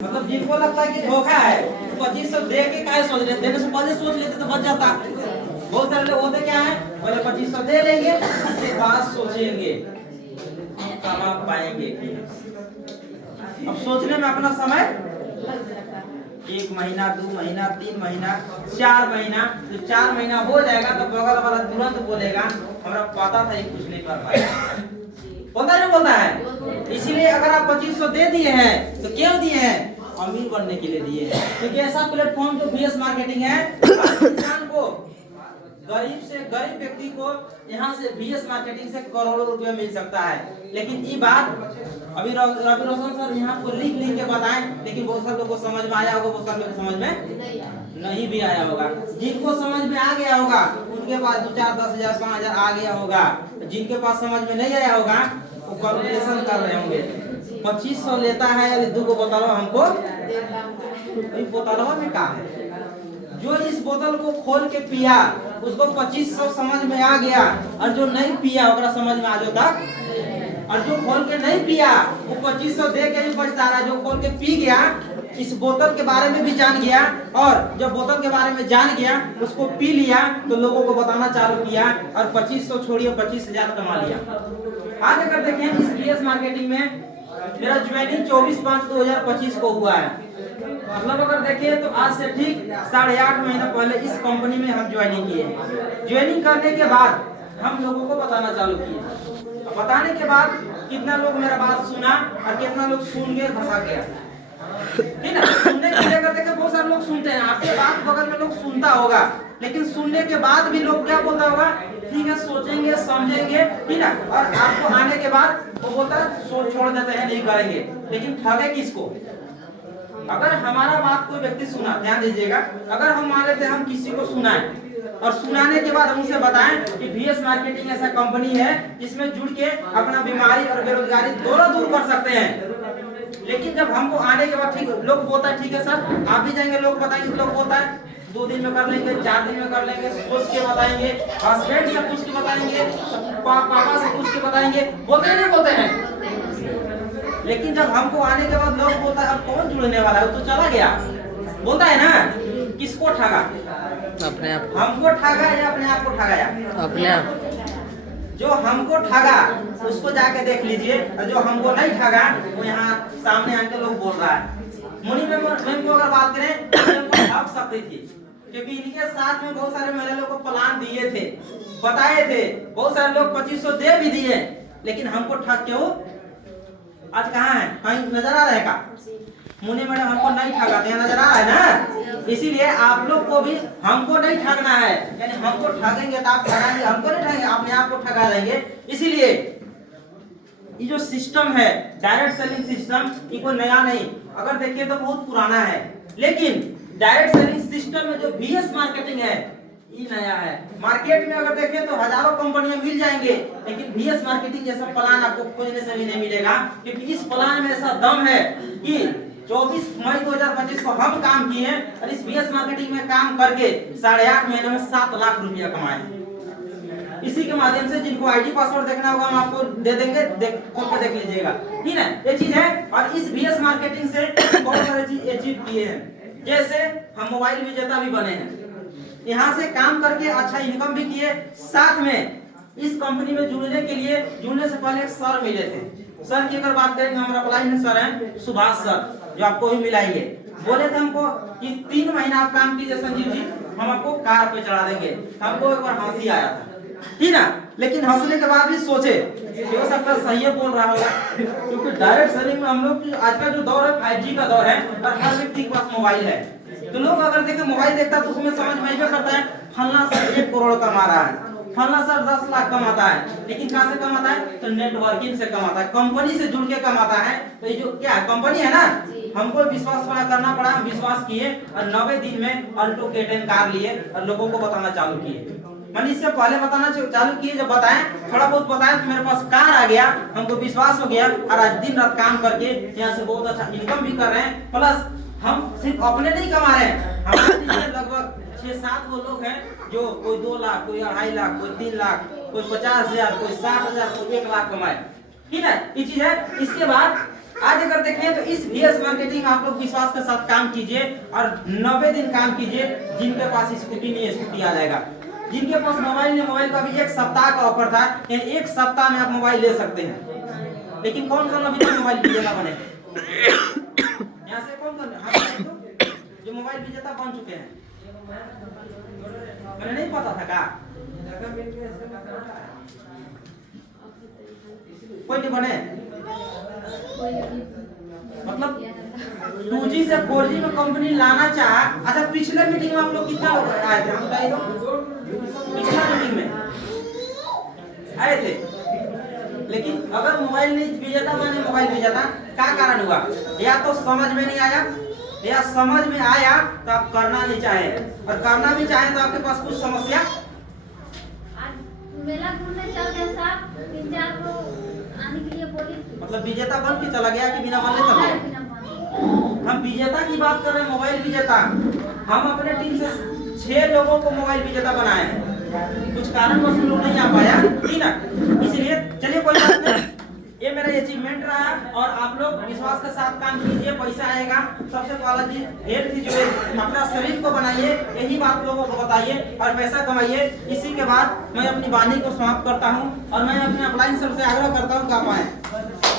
मतलब जिनको लगता है कि धोखा है 2500 दे के काहे सोच रहे, देने से पहले सोच लेते तो बच जाता। बहुत सारे लोग होते क्या है, पहले 2500 दे लेंगे, उसके बाद सोचेंगे कमा पाएंगे। अब सोचने में अपना समय 1 महीना 2 महीना 3 महीना 4 महीना, जब 4 महीना हो जाएगा तो बगल वाला तुरंत बोलेगा हमरा पता था ये कुछ नहीं कर पाएगा। बोलता है ना, बोलता है। इसीलिए अगर आप 2500 दे दिए हैं तो क्यों दिए हैं? अमीर बनने के लिए दिए हैं। क्योंकि ऐसा प्लेटफॉर्म जो बीएस मार्केटिंग है, इंसान को, गरीब से गरीब व्यक्ति को यहाँ से बीएस मार्केटिंग से करोड़ों रुपए मिल सकता है। लेकिन ये बात अभी रवि रोशन सर यहाँ को लिख के बताएं, लेकिन बहुत सारे लोगों को समझ में आया होगा, बहुत सारे लोगों को समझ में नहीं भी आया होगा। जिनको समझ में आ गया होगा उनके पास 2 4 10 हजार 5 हजार आ गया होगा। जिनके पास समझ में नहीं आया होगा वो कैलकुलेशन कर रहे होंगे। 2500 लेता है यदि 2 बोतल हमको, बोतलवा में क्या है? जो इस बोतल को खोल के पिया उसको 2500 समझ में आ गया, और जो नहीं पिया ओकरा समझ में आ जाता, और जो खोल के नहीं पिया वो 2500 दे के भी पछता रहा। जो खोल के पी गया, इस बोतल के बारे में भी जान गया, और जब बोतल के बारे में जान गया उसको पी लिया तो लोगों को बताना चालू किया, और 2500 छोड़िए 25,000 कमा लिया। आज अगर देखें इस बीएस मार्केटिंग में मेरा ज्वाइनिंग 24/5/2025 को हुआ है। मतलब अगर देखिए तो आज से ठीक 8.5 महीना पहले इस कंपनी में हम ज्वाइनिंग किए। ज्वाइनिंग करने के बाद हम लोगों को बताना चालू किए। बताने के बाद कितना लोग मेरा बात सुना और कितना लोग सुन के फंसा गया, ठीक है। सुनने के लिए अगर देखें बहुत सारे लोग सुनते हैं, आपके बात बगल में लोग सुनता होगा, लेकिन सुनने के बाद भी लोग क्या बोलता होगा, ठीक है सोचेंगे समझेंगे, ठीक है, और आपको आने के बाद वो बोलता है छोड़ देते हैं नहीं करेंगे। लेकिन ठगे किसको? अगर हमारा बात कोई व्यक्ति सुना, ध्यान दीजिएगा, अगर हम मान लेते हैं हम किसी को सुनाएं और सुनाने के बाद हम उसे बताएं कि बीएस मार्केटिंग ऐसा कंपनी है जिसमें जुड़ के अपना बीमारी और बेरोजगारी दोनों दूर कर सकते हैं। लेकिन जब हमको आने के बाद ठीक लोग बोलता है ठीक है सर आप भी जाएंगे, लोग बताएंगे, लोग बोलता है 2 दिन में कर लेंगे, 4 दिन में कर लेंगे, सोच के बताएंगे, हस्बैंड से पूछ के बताएंगे, पापा से पूछ के बताएंगे, बोलते नहीं बोलते हैं। लेकिन जब हमको आने के बाद लोग बोलता है अब कौन जुड़ने वाला है, वो तो चला गया, बोलता है ना। किसको ठगा? अपने आप। हमको ठगा या अपने आप को ठगाया? अपने आप। जो हमको ठगा उसको जाके देख लीजिए, और जो हमको नहीं ठगा वो यहाँ सामने आके लोग बोल रहा है। मुनि मैम को अगर बात करें तो ठग सकती थी, क्योंकि इनके साथ में बहुत सारे मेरे लोग को प्लान दिए थे, बताए थे। बहुत सारे लोग 2500 दे भी दिए, लेकिन हमको ठग क्यों? आज कहाँ है? कहीं नजर आ रहा है का? मुनि मैडम हमको नहीं ठगा थे, नजर आ रहा है ना। इसीलिए आप लोग को भी हमको नहीं ठगना है, यानी हमको ठगेंगे तो आप ठगाएंगे, हमको नहीं ठगेंगे अपने आप को ठगा देंगे। इसीलिए ये जो सिस्टम है डायरेक्ट सेलिंग सिस्टम, ये कोई नया नहीं, अगर देखिए तो बहुत पुराना है। लेकिन डायरेक्ट सेलिंग सिस्टम में जो बीएस मार्केटिंग है ये नया है। मार्केट में अगर देखें तो हजारों कंपनियां मिल जाएंगे, लेकिन बीएस मार्केटिंग जैसा प्लान आपको खोजने से भी नहीं मिलेगा, क्योंकि इस प्लान में ऐसा दम है कि 24 मई 2025 को हम काम किए और इस बीएस मार्केटिंग में काम करके 8.5 महीने में 7 लाख रुपया कमाए। इसी के माध्यम से जिनको आईडी पासवर्ड देखना होगा हम आपको दे देंगे, खोल के देख लीजिएगा, ठीक है। ये चीज है, और इस बीएस मार्केटिंग से बहुत सारी चीज अचीव किए हैं। जैसे हम मोबाइल विजेता भी बने हैं, यहाँ से काम करके अच्छा इनकम भी किए। साथ में इस कंपनी में जुड़ने से पहले एक सर मिले थे। सर की अगर बात करें, हमारा अप्लाइमेंट सर हैं सुभाष सर, जो आपको भी मिलाएंगे। बोले थे हमको कि 3 महीना आप काम कीजिए संजीव जी, हम आपको कार पे चढ़ा देंगे। हमको एक बार हंसी आया था, ठीक ना, लेकिन हंसने के बाद भी सोचे हो सकता है सही बोल रहा होगा, क्योंकि डायरेक्ट सेलिंग में हम लोग आज का जो दौर है 5G का दौर है, और हर व्यक्ति के पास मोबाइल है। तो लोग अगर देखें मोबाइल देखता है तो उसमें समझ में ये करता है फलना सर 1 करोड़ कमा रहा है, फलना सर 10 लाख कमाता है। लेकिन कहाँ से कमाता है? तो नेटवर्किंग से कमाता है, कंपनी से जुड़ के कमाता है। तो ये जो क्या कंपनी है ना, हमको विश्वास थोड़ा करना पड़ा, विश्वास किए और 90 दिन में अल्टो K10 कार लिए और लोगों को बताना चालू किए। मैंने इससे पहले बताना चालू किए, जब बताएं थोड़ा बहुत बताएं तो मेरे पास कार आ गया, हमको विश्वास हो गया, और आज दिन रात काम करके यहाँ से बहुत अच्छा इनकम भी कर रहे हैं। प्लस हम सिर्फ अपने नहीं कमा रहे हैं, हमारे लगभग 6-7 वो लोग हैं जो कोई 2 लाख, कोई 2.5 लाख, कोई 3 लाख, कोई 50,000, कोई 60,000, कोई 1 लाख कमाए, ठीक है। ये चीज है। इसके बाद आज अगर देखें तो इस VS मार्केटिंग में आप लोग विश्वास के साथ काम कीजिए और 90 दिन काम कीजिए। जिनके पास स्कूटी नहीं है स्कूटी आ जाएगा, जिनके पास मोबाइल नहीं मोबाइल का भी 1 सप्ताह का ऑफर था, यानी 1 सप्ताह में आप मोबाइल ले सकते हैं। लेकिन कौन कौन अभी तक मोबाइल विजेता बने? यहाँ से कौन कौन जो मोबाइल विजेता बन चुके हैं? मैंने नहीं पता था का कोई नहीं बने? मतलब 2G से 4G में कंपनी लाना चाहा। अच्छा पिछले मीटिंग में आप लोग कितना लोग आए थे, हम बताइए तो? पिछला मीटिंग में आए थे, लेकिन अगर मोबाइल नहीं विजेता बने मोबाइल विजेता, क्या कारण हुआ? या तो समझ में नहीं आया, या समझ में आया तो आप करना नहीं चाहे, और करना भी चाहे तो आपके पास कुछ समस्या। मेला घूमने चल गए साहब, 3-4 को आने के लिए बोली थी। मतलब विजेता बन के चला गया कि बिना बनने चला गया? हम विजेता की बात कर रहे हैं, मोबाइल विजेता। हम अपने टीम से 6 लोगों को मोबाइल विजेता बनाए हैं, कुछ कारणवश लोग नहीं आ पाया, ठीक ना? इसलिए चलिए कोई बात नहीं, ये मेरा अचीवमेंट रहा। और आप लोग विश्वास के साथ काम कीजिए, पैसा आएगा। सबसे पहला चीज हेल्थ जो है, अपना शरीर को बनाइए, यही बात लोगों को बताइए और पैसा कमाइए। इसी के बाद मैं अपनी वाणी को समाप्त करता हूँ और मैं अपने अपलाइन सबसे आग्रह करता हूँ कि आप आए।